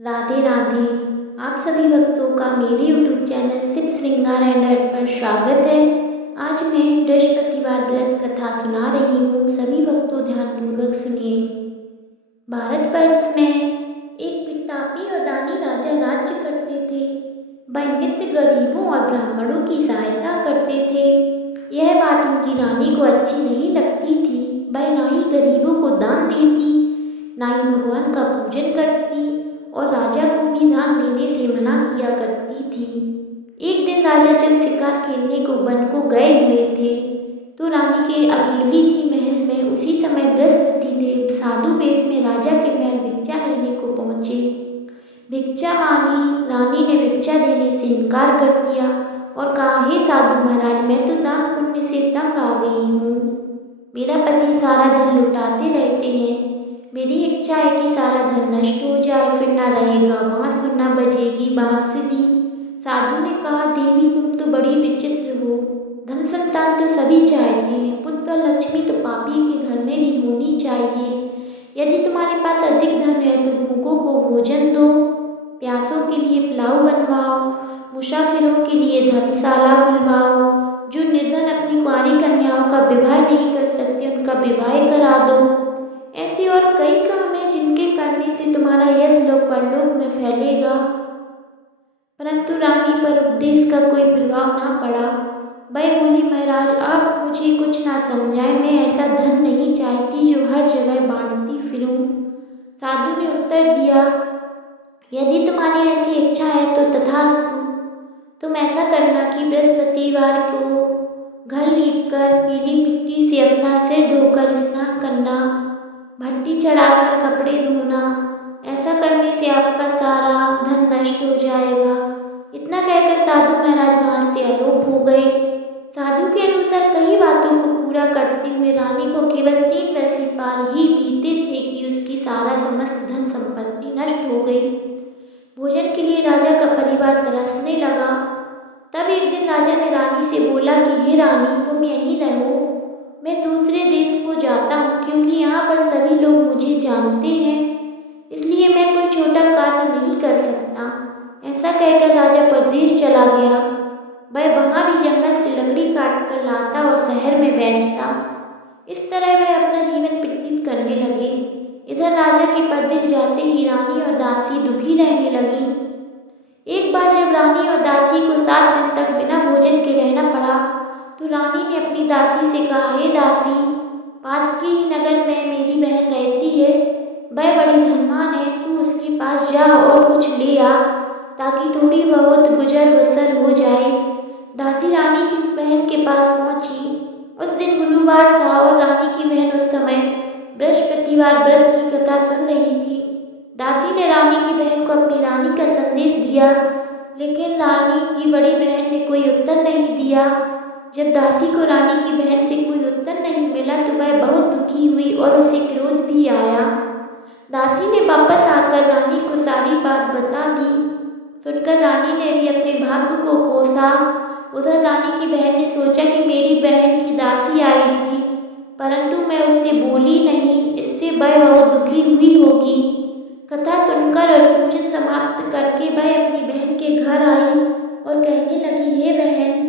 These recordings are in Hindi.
राधे राधे। आप सभी भक्तों का मेरे यूट्यूब चैनल शिव श्रृंगार एंड आर्ट पर स्वागत है। आज मैं बृहस्पतिवार व्रत कथा सुना रही हूँ। सभी भक्तों ध्यानपूर्वक सुनिए। भारतवर्ष में एक प्रतापी और दानी राजा राज्य करते थे। वह नित्य गरीबों और ब्राह्मणों की सहायता करते थे। यह बात उनकी रानी को अच्छी नहीं लगती थी। वह ना ही गरीबों को दान देती, ना ही भगवान का पूजन करती और राजा को भी दान देने से मना किया करती थी। एक दिन राजा जब शिकार खेलने को वन को गए हुए थे तो रानी के अकेली थी महल में। उसी समय बृहस्पति देव साधु वेश में राजा के महल भिक्षा लेने को पहुँचे। भिक्षा मांगी। रानी ने भिक्षा देने से इनकार कर दिया और कहा, हे साधु महाराज, मैं तो दान पुण्य से तंग आ गई हूँ। मेरा पति सारा धन लुटाते रहते हैं। मेरी इच्छा है कि सारा धन नष्ट हो जाए, फिर ना रहेगा बांसुरी, ना बजेगी बांसुरी। साधु ने कहा, देवी तुम तो बड़ी विचित्र हो। धन संतान तो सभी चाहते हैं, पुत्र और लक्ष्मी तो पापी के घर में भी होनी चाहिए। यदि तुम्हारे पास अधिक धन है तो भूखों को भोजन दो, प्यासों के लिए पुलाव बनवाओ, मुसाफिरों के लिए धर्मशाला खुलवाओ। जो निर्धन अपनी कुंवारी कन्याओं का विवाह नहीं कर सकते उनका विवाह करा दो। ऐसे और कई काम हैं जिनके करने से तुम्हारा यश लोक परलोक में फैलेगा। परंतु रानी पर उपदेश का कोई प्रभाव ना पड़ा। वह बोली, महाराज आप मुझे कुछ ना समझाए, मैं ऐसा धन नहीं चाहती जो हर जगह बांटती फिरूं। साधु ने उत्तर दिया, यदि तुम्हारी ऐसी इच्छा है तो तथास्तु। तुम ऐसा करना कि बृहस्पतिवार को घर लीपकर पीली मिट्टी से अपना सिर धोकर स्नान करना, भट्टी चढ़ाकर कपड़े धोना। ऐसा करने से आपका सारा धन नष्ट हो जाएगा। इतना कहकर साधु महाराज वहाँ से अलोप हो गए। साधु के अनुसार कई बातों को पूरा करते हुए रानी को केवल 3 वर्ष पार ही बीते थे कि उसकी सारा समस्त धन संपत्ति नष्ट हो गई। भोजन के लिए राजा का परिवार तरसने लगा। तब एक दिन राजा ने रानी से बोला कि हे रानी, तुम यहीं रहो, मैं दूसरे देश को जाता हूँ क्योंकि यहाँ पर सभी लोग मुझे जानते हैं, इसलिए मैं कोई छोटा कार्य नहीं कर सकता। ऐसा कहकर राजा परदेश चला गया। वह वहाँ भी जंगल से लकड़ी काट कर लाता और शहर में बेचता। इस तरह वह अपना जीवन व्यतीत करने लगे। इधर राजा के परदेश जाते ही रानी और दासी दुखी रहने लगी। एक बार जब रानी और दासी को 7 दिन तक बिना भोजन के रहना पड़ा तो रानी ने अपनी दासी से कहा, हे दासी, पास के ही नगर में मेरी बहन रहती है, वह बड़ी धनवान है, तू उसके पास जा और कुछ ले आ ताकि थोड़ी बहुत गुजर बसर हो जाए। दासी रानी की बहन के पास पहुंची। उस दिन गुरुवार था और रानी की बहन उस समय बृहस्पतिवार व्रत की कथा सुन रही थी। दासी ने रानी की बहन को अपनी रानी का संदेश दिया, लेकिन रानी की बड़ी बहन ने कोई उत्तर नहीं दिया। जब दासी को रानी की बहन से कोई उत्तर नहीं मिला तो वह बहुत दुखी हुई और उसे क्रोध भी आया। दासी ने वापस आकर रानी को सारी बात बता दी। सुनकर रानी ने भी अपने भाग्य को कोसा। उधर रानी की बहन ने सोचा कि मेरी बहन की दासी आई थी, परंतु मैं उससे बोली नहीं, इससे वह बहुत दुखी हुई होगी। कथा सुनकर और पूजन समाप्त करके वह अपनी बहन के घर आई और कहने लगी, हे बहन,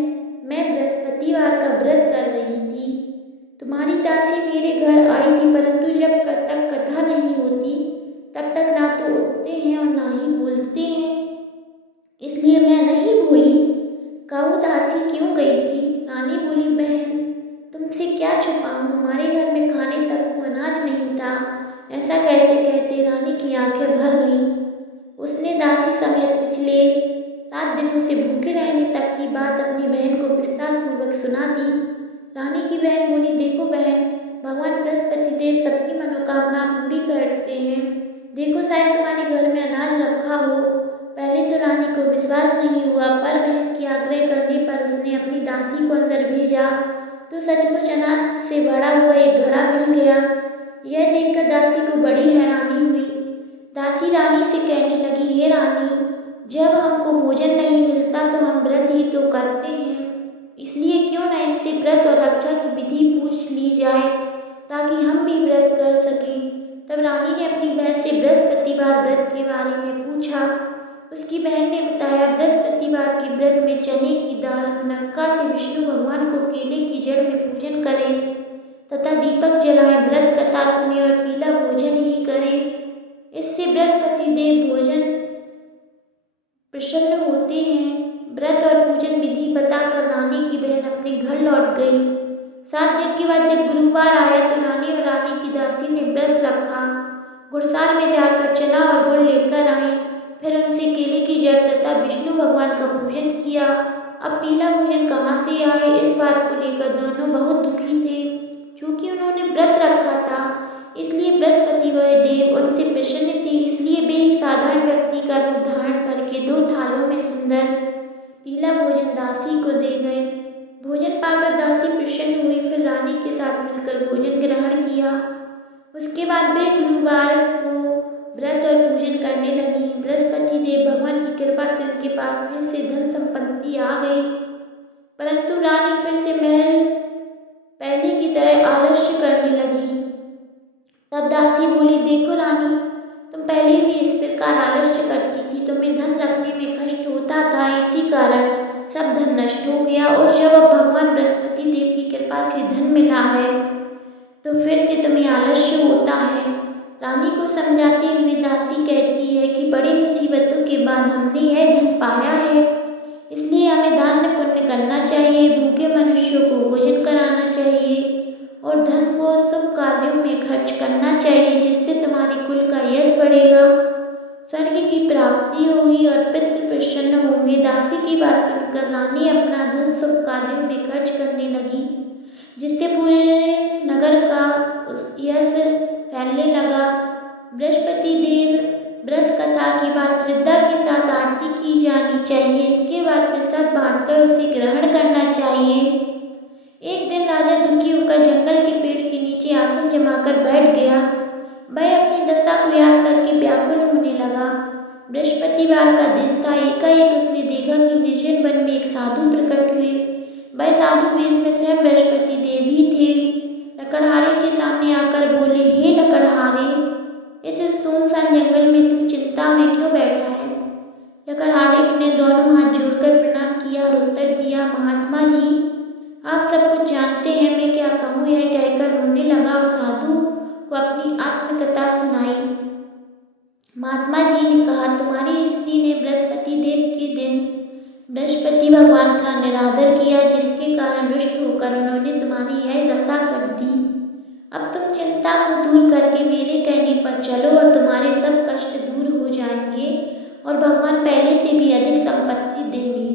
मैं बृहस्पतिवार का व्रत कर रही थी। तुम्हारी दासी मेरे घर आई थी, परंतु जब तक कथा नहीं होती तब तक ना तो उठते हैं और ना ही बोलते हैं, इसलिए मैं नहीं बोली। कहूँ दासी क्यों गई थी? रानी बोली, बहन तुमसे क्या छुपाऊं, हमारे घर में खाने तक को अनाज नहीं था। ऐसा कहते कहते रानी की आंखें भर गईं। उसने दासी समेत पिछले 7 दिनों से भूखे रहने तक की बात अपनी बहन को विस्तार पूर्वक सुना दी। रानी की बहन बोली, देखो बहन, भगवान बृहस्पति देव सबकी मनोकामना पूरी करते हैं। देखो शायद तुम्हारे घर में अनाज रखा हो। पहले तो रानी को विश्वास नहीं हुआ, पर बहन के आग्रह करने पर उसने अपनी दासी को अंदर भेजा तो सचमुच अनाज से भरा हुआ एक घड़ा मिल गया। यह देखकर दासी को बड़ी हैरानी हुई। दासी रानी से कहने लगी, हे रानी, जब हमको भोजन नहीं मिलता तो हम व्रत ही तो करते हैं, इसलिए क्यों न इनसे व्रत और रक्षा की विधि पूछ ली जाए ताकि हम भी व्रत कर सकें। तब रानी ने अपनी बहन से बृहस्पतिवार व्रत के बारे में पूछा। उसकी बहन ने बताया, बृहस्पतिवार के व्रत में चने की दाल मुनक्का से विष्णु भगवान को केले की जड़ में पूजन करें तथा दीपक जलाएं, व्रत कथा सुने और पीला भोजन ही करें। इससे बृहस्पति देव भोजन प्रसन्न होते हैं। व्रत और पूजन विधि बताकर रानी की बहन अपने घर लौट गई। 7 दिन के बाद जब गुरुवार आया तो रानी और रानी की दासी ने व्रत रखा। गुड़साल में जाकर चना और गुड़ लेकर आई। फिर उनसे केले की जड़ तथा विष्णु भगवान का पूजन किया। अब पीला भोजन कहाँ से आए, इस बात को लेकर दोनों बहुत दुखी थे। चूँकि उन्होंने व्रत रखा था इसलिए बृहस्पति देव उनसे प्रसन्न थे। इसलिए वे एक साधारण व्यक्ति का रूप धारण करके 2 थालों में सुंदर पीला भोजन दासी को दे गए। भोजन पाकर दासी प्रसन्न हुई। फिर रानी के साथ मिलकर भोजन ग्रहण किया। उसके बाद वे गुरुवार को व्रत और पूजन करने लगी। बृहस्पति देव भगवान की कृपा से उनके पास फिर से धन संपत्ति आ गई, परंतु रानी फिर से महल पहले की तरह आलस्य करने लगी। तब दासी बोली, देखो रानी, तुम पहले भी इस प्रकार आलस्य करती थी। तुम्हें धन रखने में कष्ट होता था, इसी कारण सब धन नष्ट हो गया। और जब अब भगवान बृहस्पति देव की कृपा से धन मिला है तो फिर से तुम्हें आलस्य होता है। रानी को समझाते हुए दासी कहती है कि बड़ी मुसीबतों के बाद हमने यह धन पाया है, इसलिए हमें दान पुण्य करना चाहिए, भूखे मनुष्यों को भोजन कराना चाहिए और धन को शुभ कार्यों में खर्च करना चाहिए, जिससे तुम्हारे कुल का यश बढ़ेगा, स्वर्ग की प्राप्ति होगी और पितृ प्रसन्न होंगे। दासी की बात सुनकर रानी अपना धन शुभ कार्यों में खर्च करने लगी, जिससे पूरे नगर का यश फैलने लगा। बृहस्पति देव व्रत कथा के बाद श्रद्धा के साथ आरती की जानी चाहिए। इसके बाद प्रसाद बांटकर उसे ग्रहण करना चाहिए। एक दिन राजा दुखी होकर जंगल के पेड़ के नीचे आसन जमाकर बैठ गया। वह अपनी दशा को याद करके व्याकुल होने लगा। बृहस्पतिवार का दिन था। एकाएक उसने देखा कि निर्जन वन में एक साधु प्रकट हुए। वह साधु वेश में स्वयं बृहस्पति देव ही थे। लकड़हारे के सामने आकर बोले, हे लकड़हारे, इस सुनसान जंगल में तू चिंता में क्यों बैठा है? लकड़हारे ने दोनों हाथ जोड़कर प्रणाम किया और उत्तर दिया, महात्मा जी, आप सब कुछ जानते हैं, मैं क्या कहूँ, यह कहकर रोने लगा और साधु को अपनी आत्मकथा सुनाई। महात्मा जी ने कहा, तुम्हारी स्त्री ने बृहस्पति देव के दिन बृहस्पति भगवान का निरादर किया, जिसके कारण रुष्ट होकर उन्होंने तुम्हारी यह दशा कर दी। अब तुम चिंता को दूर करके मेरे कहने पर चलो और तुम्हारे सब कष्ट दूर हो जाएंगे और भगवान पहले से भी अधिक संपत्ति देंगे।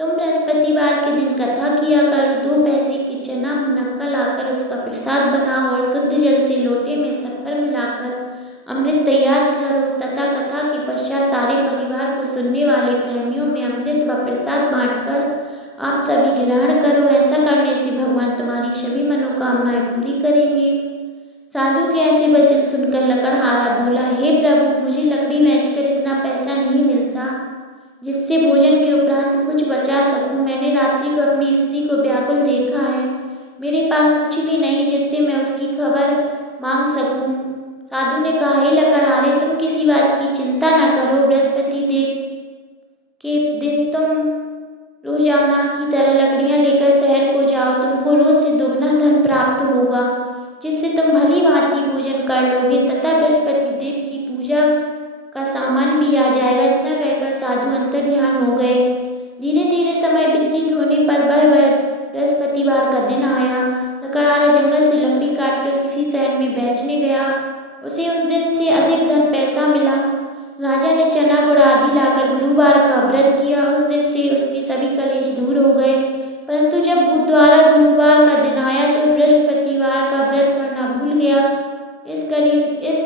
तुम बृहस्पतिवार के दिन कथा किया करो, 2 पैसे की चना मुनक्का लाकर उसका प्रसाद बनाओ और शुद्ध जल से लोटे में शक्कर मिलाकर अमृत तैयार करो तथा कथा के पश्चात सारे परिवार को सुनने वाले प्रेमियों में अमृत व प्रसाद बांटकर आप सभी ग्रहण करो। ऐसा करने से भगवान तुम्हारी सभी मनोकामनाएं पूरी करेंगे। साधु के ऐसे वचन सुनकर लकड़हारा बोला, हे प्रभु, मुझे लकड़ी बेचकर इतना पैसा नहीं मिलता जिससे भोजन के उपरांत कुछ बचा सकूं। मैंने रात्रि को अपनी स्त्री को व्याकुल देखा है। मेरे पास कुछ भी नहीं जिससे मैं उसकी खबर मांग सकूं। साधु ने कहा, हे लकड़हारे, तुम किसी बात की चिंता न करो। बृहस्पति देव के दिन तुम रोजाना की तरह लकड़ियां लेकर शहर को जाओ। तुमको रोज से दुगना धन प्राप्त होगा, जिससे तुम भली भांति भोजन कर लोगे तथा बृहस्पति देव की पूजा का सामान भी आ जाएगा। इतना कहकर साधु अंतर्ध्यान हो गए। धीरे धीरे समय व्यतीत होने पर वह बृहस्पतिवार का दिन आया। लकड़हारा जंगल से लकड़ी काटकर किसी शहर में बेचने गया। उसे उस दिन से अधिक धन पैसा मिला। राजा ने चना गुड़ आदि लाकर गुरुवार का व्रत किया। उस दिन से उसके सभी कलेश दूर हो गए। परंतु जब बुधवार गुरुवार का दिन आया तो बृहस्पतिवार का व्रत करना भूल गया। इस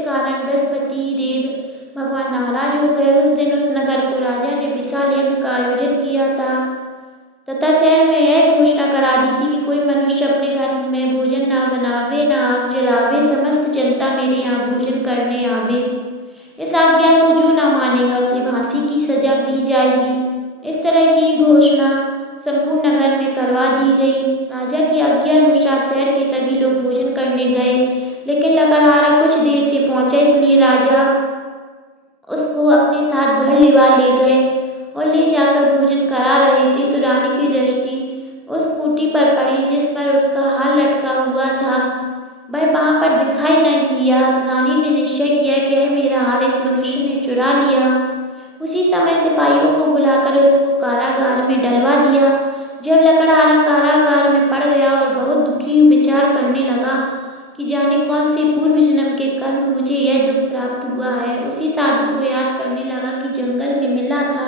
कारण बृहस्पति देव भगवान नाराज हो गए। उस दिन उस नगर को राजा ने विशाल यज्ञ का आयोजन किया था तथा शहर में यह घोषणा करा दी थी कि कोई मनुष्य अपने घर में भोजन ना बनावे, ना आग जलावे, समस्त जनता मेरे यहाँ भोजन करने आवे। इस आज्ञा को जो न मानेगा उसे फांसी की सजा दी जाएगी। इस तरह की घोषणा संपूर्ण नगर में करवा दी गई। राजा की आज्ञा अनुसार शहर के सभी लोग भोजन करने गए, लेकिन लकड़हारा कुछ देर से पहुंचा, इसलिए राजा उसको अपने साथ घर ले गए और ले जाकर भोजन करा रहे थे तो रानी की दृष्टि उस खूंटी पर पड़ी जिस पर उसका हार लटका हुआ था। वह वहां पर दिखाई नहीं दिया। रानी ने निश्चय किया कि यह मेरा हार इस मनुष्य ने चुरा लिया। उसी समय सिपाहियों को बुलाकर उसको कारागार में डलवा दिया। जब लकड़हारा कारागार में पड़ गया और बहुत दुखी विचार करने लगा कि जाने कौन से पूर्व जन्म के कर्म मुझे यह दुख प्राप्त हुआ है, उसी साधु को याद करने लगा कि जंगल में मिला था।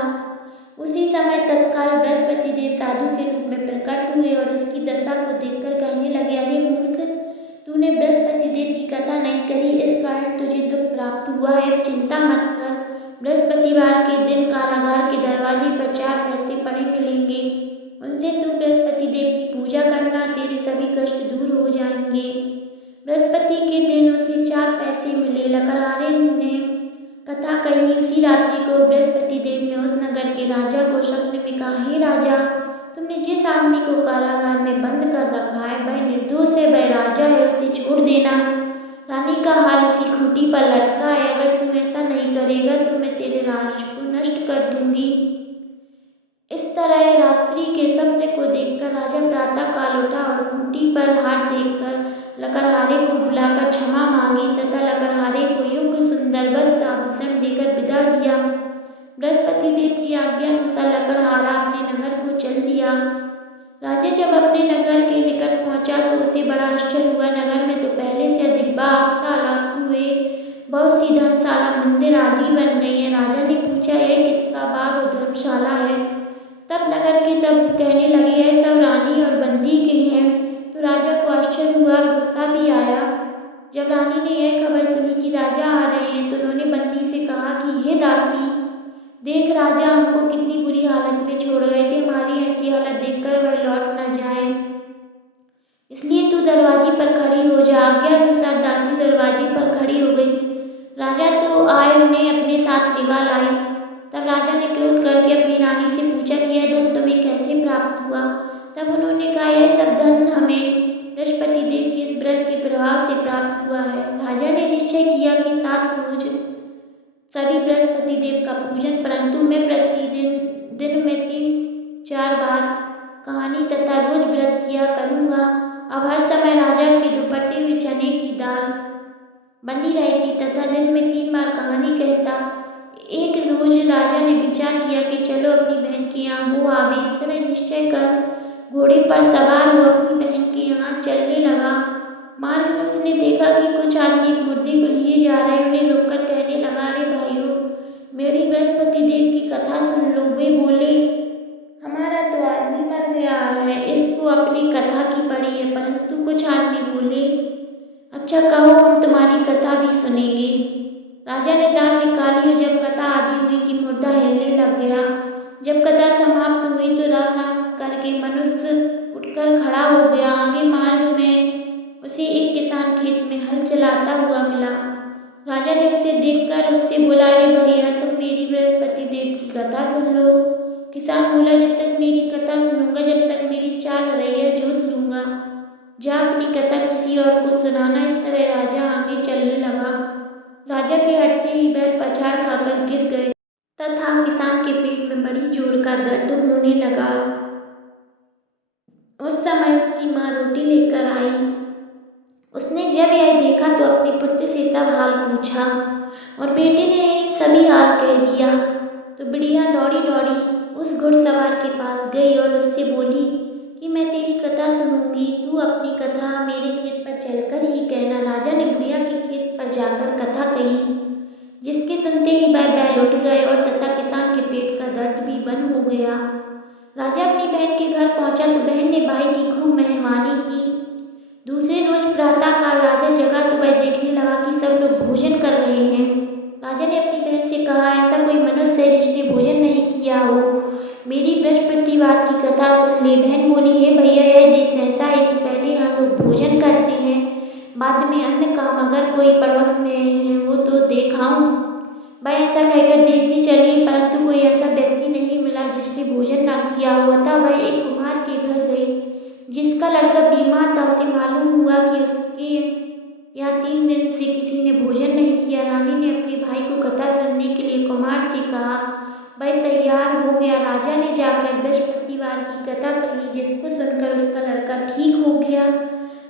उसी समय तत्काल बृहस्पति देव साधु के रूप में प्रकट हुए और उसकी दशा को देखकर कहने लगे, अरे मूर्ख, तूने बृहस्पति देव की कथा नहीं करी, इस कारण तुझे दुख प्राप्त हुआ है। चिंता मत कर, बृहस्पतिवार के दिन कारागार के दरवाजे पर 4 पैसे पड़े मिलेंगे, उनसे तू बृहस्पति देव की पूजा करना, तेरे सभी कष्ट दूर हो जाएंगे। बृहस्पति के दिन उसे 4 पैसे मिले। लकड़हारे ने कथा कही। उसी रात्रि को बृहस्पति देव ने उस नगर के राजा को स्वप्न में कहा, हे राजा, तुमने जिस आदमी को कारागार में बंद कर रखा है वह निर्दोष है, वह राजा है, उसे छोड़ देना। रानी का हार उसी खूंटी पर लटका है, अगर तू ऐसा नहीं करेगा तो मैं तेरे राज्य को नष्ट कर दूंगी। इस तरह रात्रि के स्वप्न को देखकर राजा प्रातः काल उठा और खूंटी पर हार देखकर लकड़हारे को बुलाकर क्षमा मांगी तथा लकड़हारे को योग्य सुंदर वस्त्र आभूषण देकर विदा किया। बृहस्पति देव की आज्ञा अनुसार लकड़हारा अपने नगर को चल दिया। राजा जब अपने नगर के निकट पहुंचा तो उसे बड़ा आश्चर्य हुआ। नगर में तो पहले से अधिक बाग, तालाब, कुएं, बहुत सी धर्मशाला, मंदिर आदि बन गई है। राजा ने पूछा, यह किसका बाग और धर्मशाला है? तब नगर के सब कहने लगे, यह सब रानी और बंदी के हैं। तो राजा को आश्चर्य हुआ और गुस्सा भी आया। जब रानी ने यह खबर सुनी कि राजा आ रहे हैं तो उन्होंने बंदी से कहा कि हे दासी, देख राजा हमको कितनी बुरी हालत में छोड़ गए थे, हमारी ऐसी हालत देखकर वह लौट न जाए, इसलिए तू दरवाजे पर खड़ी हो जा। आज्ञा अनुसार दासी दरवाजे पर खड़ी हो गई। राजा तो आए, उन्हें अपने साथ लिवा लाई। तब राजा ने क्रोध करके अपनी रानी से पूछा कि यह धन तुम्हें कैसे प्राप्त हुआ? तब उन्होंने कहा, यह सब धन हमें बृहस्पति देव के इस व्रत के प्रभाव से प्राप्त हुआ है। राजा ने निश्चय किया कि 7 रोज सभी बृहस्पति देव का पूजन, परंतु मैं प्रतिदिन दिन में 3-4 बार कहानी तथा रोज व्रत किया करूँगा। अब हर समय राजा के दुपट्टे में चने की दाल बंधी रहती तथा दिन में 3 बार कहानी कहता। एक रोज राजा ने विचार किया कि चलो अपनी बहन के यहाँ हो आवे। इस तरह निश्चय कर घोड़े पर सवार हो अपनी बहन के यहाँ चलने लगा। मार्ग में उसने देखा कि कुछ आदमी एक मुर्दे को लिए जा रहे हैं। उन्हें रोककर कहने लगा, अरे भाइयों, मेरी बृहस्पति देव की कथा सुन लो। वे बोले, हमारा तो आदमी मर गया है, इसको अपनी कथा की पड़ी है। परंतु कुछ आदमी बोले, अच्छा कहो, हम तुम्हारी कथा भी सुनेंगे। राजा ने दाल निकाली और जब कथा आदि हुई कि मुर्दा हिलने लग गया। जब कथा समाप्त हुई तो राम नाम करके मनुष्य उठकर खड़ा हो गया। आगे मार्ग में उसे एक किसान खेत में हल चलाता हुआ मिला। राजा ने उसे देखकर उससे बोला, अरे भैया, तुम मेरी बृहस्पति देव की कथा सुन लो। किसान बोला, जब तक मेरी कथा सुनूंगा, जब तक मेरी 4 हरैया जोत लूंगा। जा अपनी कथा किसी और को सुनाना। इस तरह राजा आगे चलने लगा। राजा के हटते ही बैल पछाड़ खाकर गिर गए तथा किसान के पेट में बड़ी जोर का दर्द होने लगा। उस समय उसकी माँ रोटी लेकर आई। उसने जब यह देखा तो अपने पुत्र से सब हाल पूछा और बेटे ने सभी हाल कह दिया। तो बुढ़िया दौड़ी दौड़ी उस घुड़सवार के पास गई और उससे बोली कि मैं तेरी कथा सुनूंगी, तू अपनी कथा मेरे खेत पर चलकर ही कहना। राजा ने बुढ़िया के खेत पर जाकर कथा कही, जिसके सुनते ही वह बैल उठ गए और तथा किसान के पेट का दर्द भी बंद हो गया। राजा अपनी बहन के घर पहुंचा तो बहन ने भाई की खूब मेहमानी की। दूसरे रोज प्रातः काल राजा जगा तो वह देखने लगा कि सब लोग भोजन कर रहे हैं। राजा ने अपनी बहन से कहा, ऐसा कोई मनुष्य है जिसने भोजन नहीं किया हो, मेरी बृहस्पतिवार की कथा सुन ले। बहन बोली, हे भैया, यह देश ऐसा है कि पहले यहाँ लोग भोजन करते हैं, बाद में अन्य काम। अगर कोई पड़ोस में है वो तो देखाऊं। वह ऐसा कहकर देखने चली, परंतु कोई ऐसा व्यक्ति नहीं मिला जिसने भोजन न किया हो। अतः वह एक कुम्हार के घर गई जिसका लड़का बीमार था। उसे मालूम हुआ कि उसके यहाँ 3 दिन से किसी ने भोजन नहीं किया। रानी ने अपने भाई को कथा सुनने के लिए कुमार से कहा। वह तैयार हो गया। राजा ने जाकर बृहस्पतिवार की कथा कही, जिसको सुनकर उसका लड़का ठीक हो गया।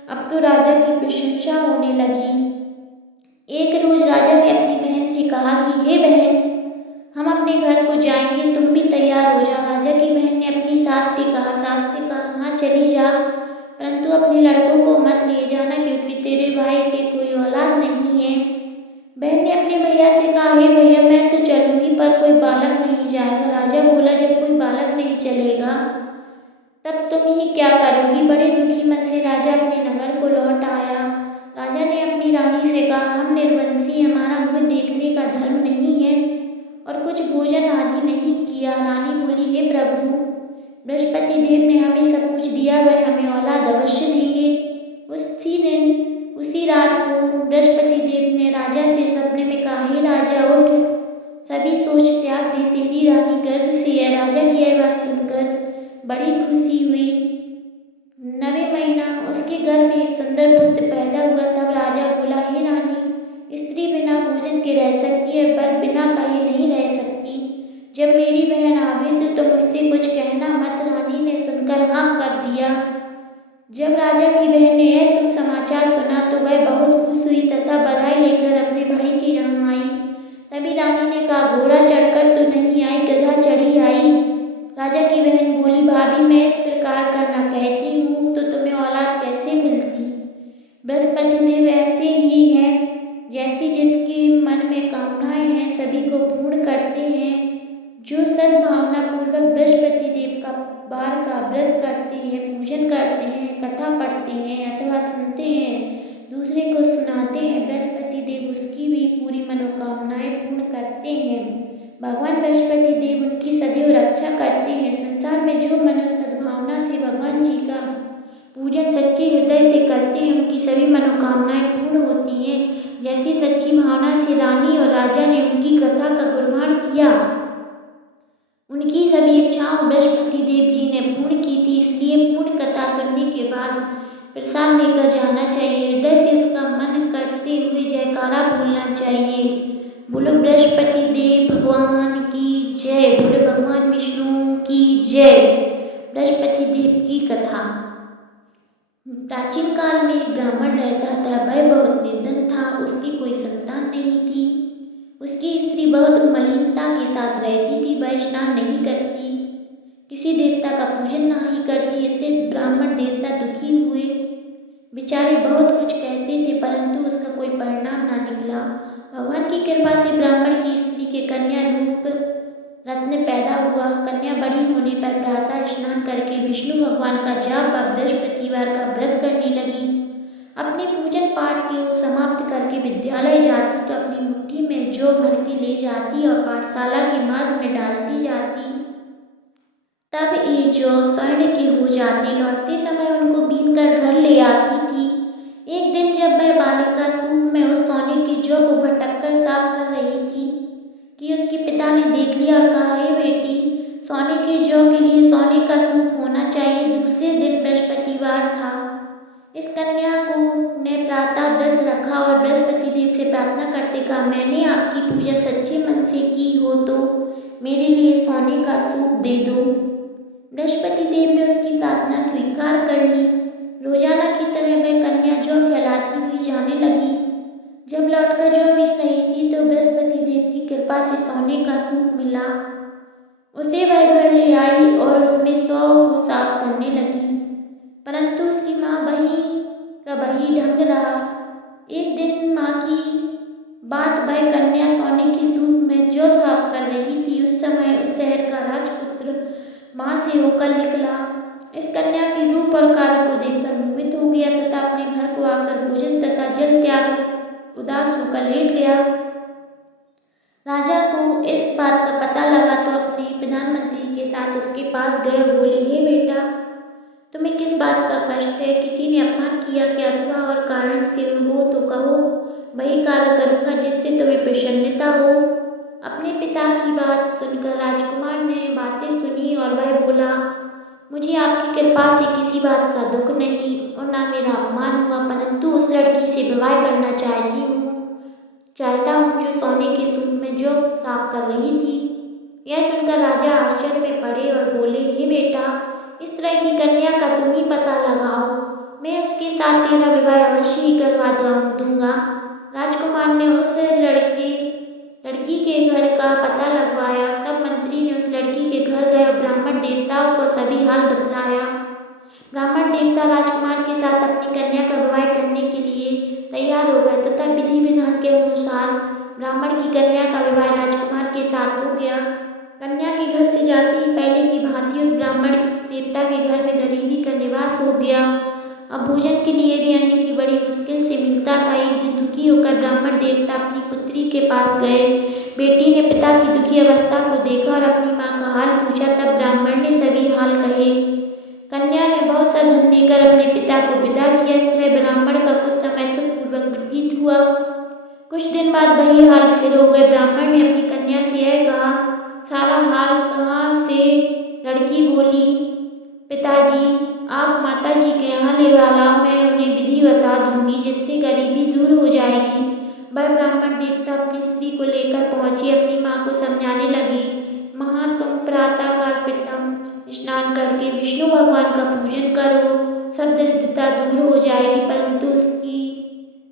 अब तो राजा की प्रशंसा होने लगी। एक रोज राजा ने अपनी बहन से कहा कि हे बहन, हम अपने घर को जाएंगे, तुम भी तैयार हो जाओ। राजा की बहन ने अपनी सास से कहा। सास ने कहा, हाँ चली जा, परंतु अपने लड़कों को मत ले जाना, क्योंकि तेरे भाई के कोई औलाद नहीं है। बहन ने अपने भैया से कहा, हे भैया, मैं तो चलूंगी, पर कोई बालक नहीं जाएगा। राजा बोला, जब कोई बालक नहीं चलेगा तब तुम ही क्या करोगी। बड़े दुखी मन से राजा अपने नगर को लौट आया। राजा ने अपनी रानी से कहा, हम निर्वंशी, हमारा मुँह देखने का धर्म नहीं है और कुछ भोजन आदि नहीं किया। रानी बोली, हे प्रभु, बृहस्पति देव ने हमें सब कुछ दिया, वह हमें औलाद अवश्य देंगे। उसी दिन उसी रात को बृहस्पति देव ने राजा से सपने में कहा, हे राजा, उठ, सभी सोच त्याग दे, तेरी रानी गर्भ से है। राजा की यह बात सुनकर बड़ी खुशी हुई। 9वें महीना उसके घर में एक सुंदर पुत्र पैदा हुआ। तब राजा बोला, हे रानी, स्त्री बिना भोजन के रह सकती है, पर बिना कहे नहीं रह सकती। जब मेरी बहन आवे तो तुम उससे कुछ कहना मत। रानी ने सुनकर हाँ कर दिया। जब राजा की बहन ने यह शुभ समाचार सुना तो वह बहुत खुश हुई तथा बधाई लेकर अपने भाई के यहाँ आई। तभी रानी ने कहा, घोड़ा चढ़कर तो नहीं आई, गधा चढ़ी आई। राजा की बहन बोली, भाभी, मैं इस प्रकार करना कहती हूँ तो तुम्हें औलाद कैसे मिलती। बृहस्पति देव ऐसे ही हैं, जैसी जिसके मन में कामनाएं हैं सभी को पूर्ण करते हैं। जो सद्भावना पूर्वक बृहस्पति देव का बार का व्रत करते हैं, पूजन करते हैं, कथा पढ़ते हैं अथवा सुनते हैं, दूसरे को सुनाते हैं, बृहस्पति देव उसकी भी पूरी मनोकामनाएं पूर्ण करते हैं। भगवान बृहस्पति देव उनकी सदैव रक्षा करते हैं। संसार में जो मनुष्य सद्भावना से भगवान जी का पूजन सच्चे हृदय से करते हैं, उनकी सभी मनोकामनाएं पूर्ण होती हैं। जैसी सच्ची भावना से रानी और राजा ने उनकी कथा का गुणगान किया, उनकी सभी इच्छाओं बृहस्पति देव जी ने पूर्ण की थी। इसलिए पूर्ण कथा सुनने के बाद प्रसाद लेकर जाना चाहिए। हृदय से उसका मन करते हुए जयकारा बोलना चाहिए। बोलो बृहस्पति देव भगवान की जय, बोलो भगवान विष्णु की जय। बृहस्पति देव की कथा। प्राचीन काल में एक ब्राह्मण रहता था। वह बहुत निर्धन था, उसकी कोई संतान नहीं थी। उसकी स्त्री बहुत मलिनता के साथ रहती थी। वह स्नान नहीं करती, किसी देवता का पूजन नहीं करती। इससे ब्राह्मण देवता दुखी हुए। बेचारे बहुत कुछ कहते थे, परंतु उसका कोई परिणाम ना निकला। भगवान की कृपा से ब्राह्मण की स्त्री के कन्या रूप रत्न पैदा हुआ। कन्या बड़ी होने पर प्रातः स्नान करके विष्णु भगवान का जाप व बृहस्पतिवार का व्रत करने लगी। अपने पूजन पाठ के समाप्त करके विद्यालय जाती तो अपनी मुट्ठी में जौ भर के ले जाती और पाठशाला के मार्ग में डालती जाती। तब ये जौ स्वर्ण के हो जाते। लौटते समय उनको बीन कर घर ले आती थी। एक दिन जब वह बालिका सूप में उस सोने के जौ को भटक कर साफ कर रही थी कि उसके पिता ने देख लिया और कहा, हे बेटी, सोने के जौ के लिए सोने का सूप होना चाहिए। दूसरे दिन बृहस्पतिवार था। इस कन्या को ने प्रातः व्रत रखा और बृहस्पति देव से प्रार्थना करते कहा, मैंने आपकी पूजा सच्चे मन से की हो तो मेरे लिए सोने का सूप दे दो। बृहस्पति देव ने उसकी प्रार्थना स्वीकार कर ली। रोजाना की तरह वह कन्या जौ फैलाती हुई जाने लगी। जब लौटकर जौ बीन रही थी तो बृहस्पति देव की कृपा से सोने का सूप मिला। उसे वह घर ले आई और उसमें सौ को साफ करने लगी, परंतु उसकी माँ वही का वही ढंग रहा। एक दिन माँ की बात वह कन्या सोने की सूप में जौ साफ कर रही थी। उस समय उस शहर का राजपुत्र माँ से होकर निकला। इस कन्या के रूप और कार्य को देखकर मोहित हो गया तथा अपने घर को आकर भोजन तथा जल त्याग उदास होकर लेट गया। राजा को इस बात का पता लगा तो अपने प्रधानमंत्री के साथ उसके पास गए। बोले, हे बेटा, तुम्हें किस बात का कष्ट है? किसी ने अपमान किया क्या अथवा और कारण से हो तो कहो, वही कार्य करूँगा जिससे तुम्हें प्रसन्नता हो। अपने पिता की बात सुनकर राजकुमार ने बातें सुनी और वह बोला, मुझे आपकी कृपा से किसी बात का दुख नहीं। और ना मेरा अपमान हुआ, परंतु उस लड़की से विवाह करना चाहता हूँ जो सोने के सूप में जो साफ कर रही थी। यह सुनकर राजा आश्चर्य में पड़े और बोले, हे बेटा, इस तरह की कन्या का तुम ही पता लगाओ, मैं उसके साथ तेरा विवाह अवश्य ही करवा दूंगा। राजकुमार ने उस लड़की के घर का पता लगवाया। तब मंत्री ने उस लड़की के घर गए और ब्राह्मण देवताओं को सभी हाल बतलाया। ब्राह्मण देवता राजकुमार के साथ अपनी कन्या का विवाह करने के लिए तैयार हो गए तथा विधि विधान के अनुसार ब्राह्मण की कन्या का विवाह राजकुमार के साथ हो गया। कन्या के घर से जाते ही पहले की भांति उस ब्राह्मण देवता के घर में गरीबी का निवास हो गया। अब भोजन के लिए भी अन्न की बड़ी मुश्किल से मिलता था। एक दिन दुखी होकर ब्राह्मण देवता अपनी पुत्री के पास गए। बेटी ने पिता की दुखी अवस्था को देखा और अपनी माँ का हाल पूछा। तब ब्राह्मण ने सभी हाल कहे। कन्या ने बहुत सा धन देकर अपने पिता को विदा किया। इस तरह ब्राह्मण का कुछ समय सुखपूर्वक व्यतीत हुआ। कुछ दिन बाद वही हाल फिर हो गए। ब्राह्मण ने अपनी कन्या से यह कहा, सारा हाल कहाँ से? लड़की बोली, पिताजी, आप माताजी के यहाँ ले लाओ, मैं उन्हें विधि बता दूंगी जिससे गरीबी दूर हो जाएगी। वह ब्राह्मण देवता अपनी स्त्री को लेकर पहुंची। अपनी माँ को समझाने लगी, माँ, तुम प्रातःकाल प्रथम स्नान करके विष्णु भगवान का पूजन करो, सब दरिद्रता दूर हो जाएगी। परंतु उसकी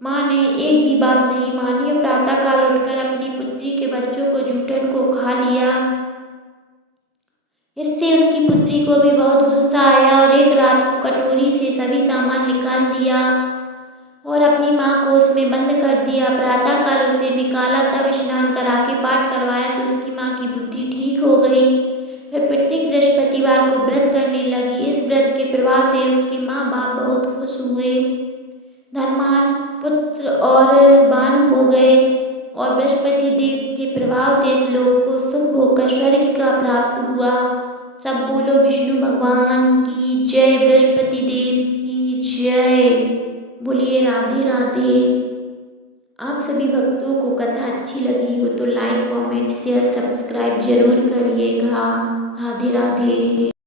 माँ ने एक भी बात नहीं मानी और प्रातःकाल उठकर अपनी पुत्री के बच्चों को जूठन को खा लिया। इससे उसकी पुत्री को भी बहुत गुस्सा आया और एक रात को कटोरी से सभी सामान निकाल दिया और अपनी माँ को उसमें बंद कर दिया। प्रातःकाल उसे निकाला, तब स्नान करा के पाठ करवाया तो उसकी माँ की बुद्धि ठीक हो गई। फिर प्रत्येक बृहस्पतिवार को व्रत करने लगी। इस व्रत के प्रभाव से उसके माँ बाप बहुत खुश हुए, धनवान पुत्र और बान हो गए और बृहस्पति देव के प्रभाव से इस लोक को सुख होकर स्वर्ग का प्राप्त हुआ। सब बोलो विष्णु भगवान की जय, बृहस्पति देव की जय। बोलिए राधे राधे। आप सभी भक्तों को कथा अच्छी लगी हो तो लाइक, कमेंट, शेयर, सब्सक्राइब जरूर करिएगा। राधे राधे।